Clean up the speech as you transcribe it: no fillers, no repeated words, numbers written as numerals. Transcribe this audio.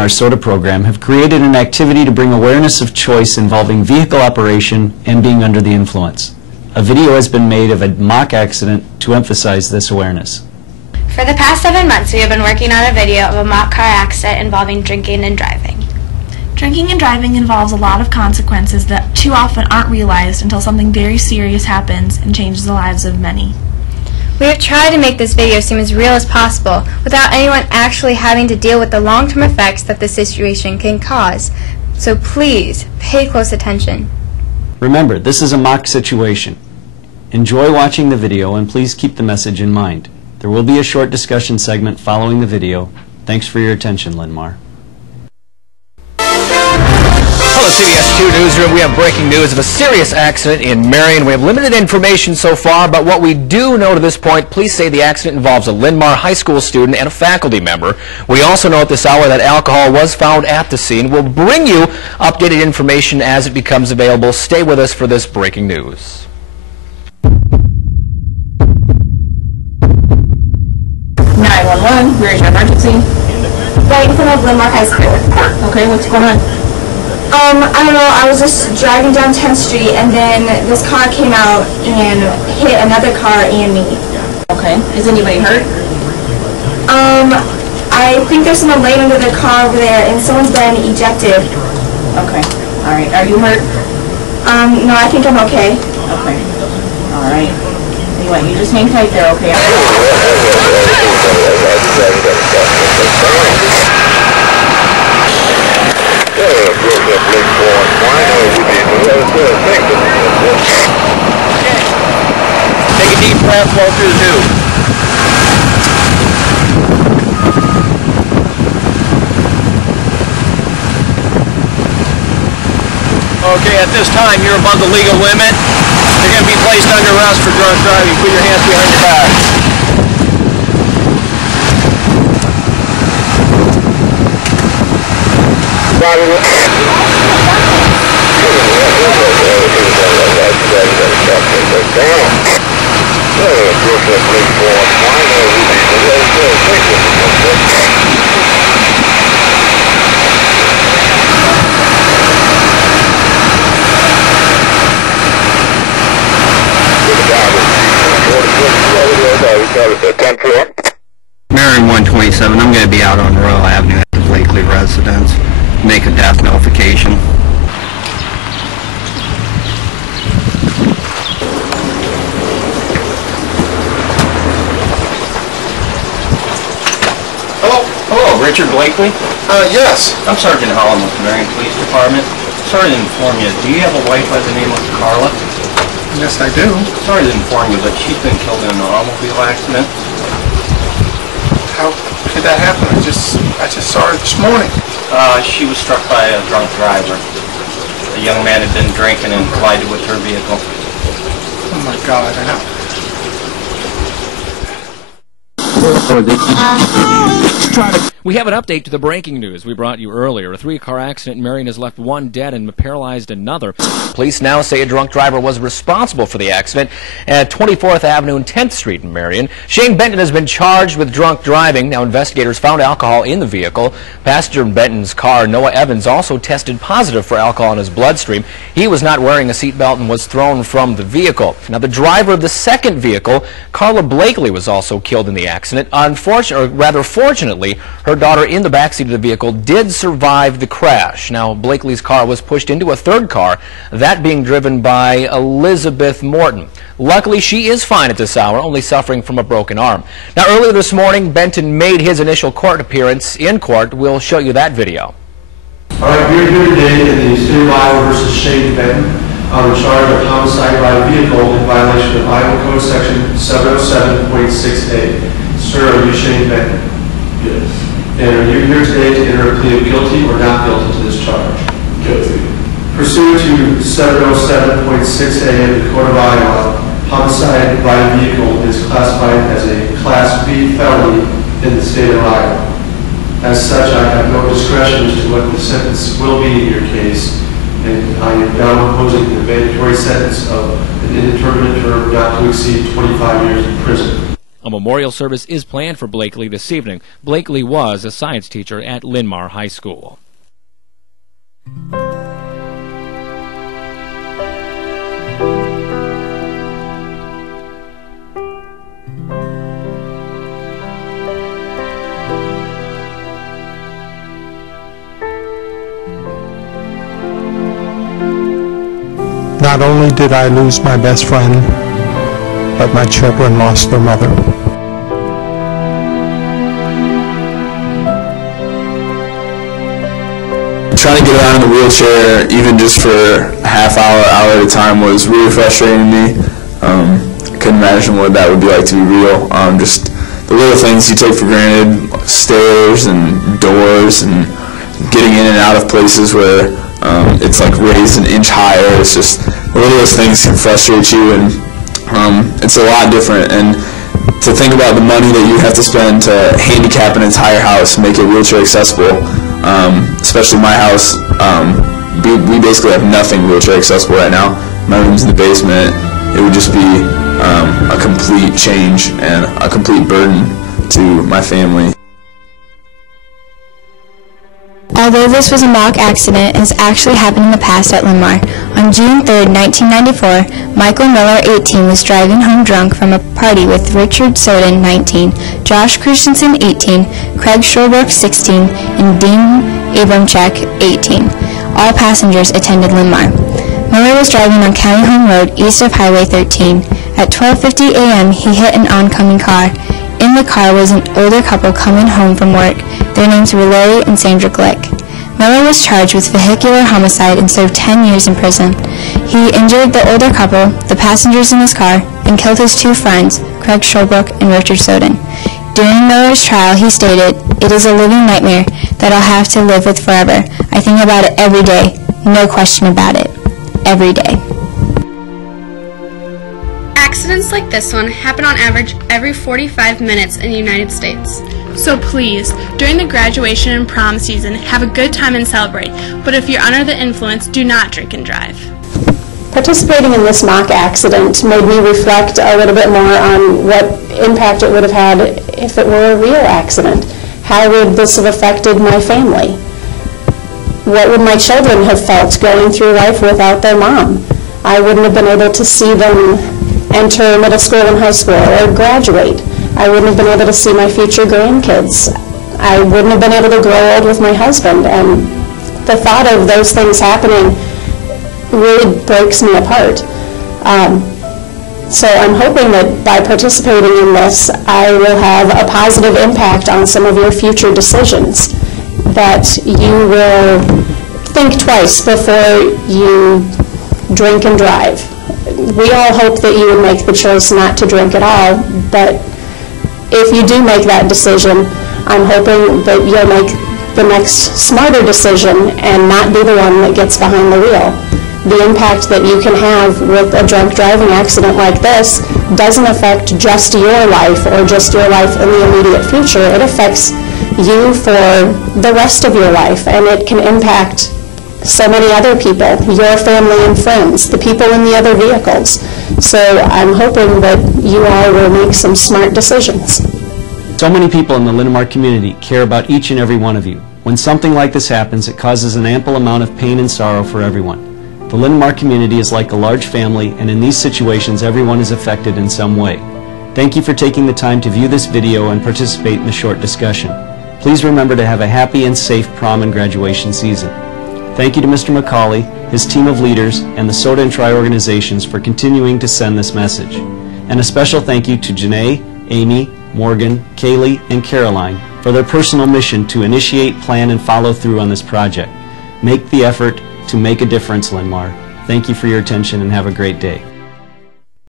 Our S.O.D.A program have created an activity to bring awareness of choice involving vehicle operation and being under the influence. A video has been made of a mock accident to emphasize this awareness. For the past 7 months, we have been working on a video of a mock car accident involving drinking and driving. Drinking and driving involves a lot of consequences that too often aren't realized until something very serious happens and changes the lives of many. We have tried to make this video seem as real as possible without anyone actually having to deal with the long-term effects that this situation can cause. So please, pay close attention. Remember, this is a mock situation. Enjoy watching the video and please keep the message in mind. There will be a short discussion segment following the video. Thanks for your attention, Linn-Mar. Hello, CBS 2 Newsroom. We have breaking news of a serious accident in Marion. We have limited information so far, but what we do know to this point, police say the accident involves a Linn-Mar High School student and a faculty member. We also know at this hour that alcohol was found at the scene. We'll bring you updated information as it becomes available. Stay with us for this breaking news. 911, where's your emergency? Right in front of Linn-Mar High School. Okay, what's going on? I don't know, I was just driving down 10th Street and then this car came out and hit another car and me. Okay, is anybody hurt? I think there's someone laying under the car over there and someone's been ejected. Okay, alright, are you hurt? No, I think I'm okay. Okay, alright. Anyway, you just hang tight there, okay? Take a deep breath, flow through the tube. Okay, at this time, you're above the legal limit. You're going to be placed under arrest for drunk driving. Put your hands behind your back. Marion 127, I'm going to be out on Royal Avenue at the Blakely residence. Make a death notification. Hello, Richard Blakely? Yes. I'm Sergeant Holland with the Marion Police Department. Sorry to inform you, do you have a wife by the name of Carla? Yes, I do. Sorry to inform you, but she's been killed in an automobile accident. How did that happen? I just saw her this morning. She was struck by a drunk driver. The young man had been drinking and collided with her vehicle. Oh my God! We have an update to the breaking news we brought you earlier. A 3-car accident in Marion has left 1 dead and paralyzed another. Police now say a drunk driver was responsible for the accident at 24th Avenue and 10th Street in Marion. Shane Benton has been charged with drunk driving. Now investigators found alcohol in the vehicle. Passenger in Benton's car, Noah Evans, also tested positive for alcohol in his bloodstream. He was not wearing a seatbelt and was thrown from the vehicle. Now the driver of the second vehicle, Carla Blakely, was also killed in the accident. Fortunately, her daughter in the backseat of the vehicle did survive the crash. Now, Blakely's car was pushed into a third car, that being driven by Elizabeth Morton. Luckily, she is fine at this hour, only suffering from a broken arm. Now, earlier this morning, Benton made his initial court appearance in court. We'll show you that video. All right, we're here today in the state of Iowa versus Shane Benton on the charge of homicide by vehicle in violation of Iowa Code Section 707.6a. Sir, are you Shane Benton? Yes. And are you here today to enter a plea of guilty or not guilty to this charge? Guilty. Pursuant to 707.6a of the Code of Iowa, homicide by vehicle is classified as a Class B felony in the state of Iowa. As such, I have no discretion as to what the sentence will be in your case, and I am now imposing the mandatory sentence of an indeterminate term not to exceed 25 years in prison. A memorial service is planned for Blakely this evening. Blakely was a science teacher at Linn-Mar High School. Not only did I lose my best friend, but my children lost their mother. Trying to get around in the wheelchair, even just for a half hour at a time, was really frustrating to me. I couldn't imagine what that would be like to be real. Just the little things you take for granted, stairs and doors and getting in and out of places where it's like raised an inch higher. It's just the littlest things can frustrate you, and it's a lot different. And to think about the money that you have to spend to handicap an entire house, make it wheelchair accessible, especially my house, we basically have nothing wheelchair accessible right now. My room's in the basement. It would just be a complete change and a complete burden to my family. Although this was a mock accident, it has actually happened in the past at Linn-Mar. On June 3, 1994, Michael Miller, 18, was driving home drunk from a party with Richard S.O.D.A, 19, Josh Christensen, 18, Craig Schulbrook, 16, and Dean Abramchek, 18. All passengers attended Linn-Mar. Miller was driving on County Home Road east of Highway 13. At 12:50 a.m., he hit an oncoming car. In the car was an older couple coming home from work. Their names were Larry and Sandra Glick. Miller was charged with vehicular homicide and served 10 years in prison. He injured the older couple, the passengers in his car, and killed his two friends, Craig Schulbrook and Richard S.O.D.A. During Miller's trial, he stated, "It is a living nightmare that I'll have to live with forever. I think about it every day. No question about it. Every day." Accidents like this one happen on average every 45 minutes in the United States. So please, during the graduation and prom season, have a good time and celebrate. But if you're under the influence, do not drink and drive. Participating in this mock accident made me reflect a little bit more on what impact it would have had if it were a real accident. How would this have affected my family? What would my children have felt going through life without their mom? I wouldn't have been able to see them enter middle school and high school or graduate. I wouldn't have been able to see my future grandkids. I wouldn't have been able to grow old with my husband. And the thought of those things happening really breaks me apart. So I'm hoping that by participating in this, I will have a positive impact on some of your future decisions, that you will think twice before you drink and drive. We all hope that you would make the choice not to drink at all, but if you do make that decision, I'm hoping that you'll make the next smarter decision and not be the one that gets behind the wheel. The impact that you can have with a drunk driving accident like this doesn't affect just your life or just your life in the immediate future. It affects you for the rest of your life, and it can impact so many other people, your family and friends, the people in the other vehicles. So I'm hoping that you all will make some smart decisions. So many people in the Linn-Mar community care about each and every one of you. When something like this happens, it causes an ample amount of pain and sorrow for everyone. The Linn-Mar community is like a large family, and in these situations, everyone is affected in some way. Thank you for taking the time to view this video and participate in the short discussion. Please remember to have a happy and safe prom and graduation season. Thank you to Mr. McCauley, his team of leaders, and the S.O.D.A and TRI organizations for continuing to send this message. And a special thank you to Janae, Amy, Morgan, Kaylee, and Caroline for their personal mission to initiate, plan, and follow through on this project. Make the effort to make a difference, Linn-Mar. Thank you for your attention and have a great day.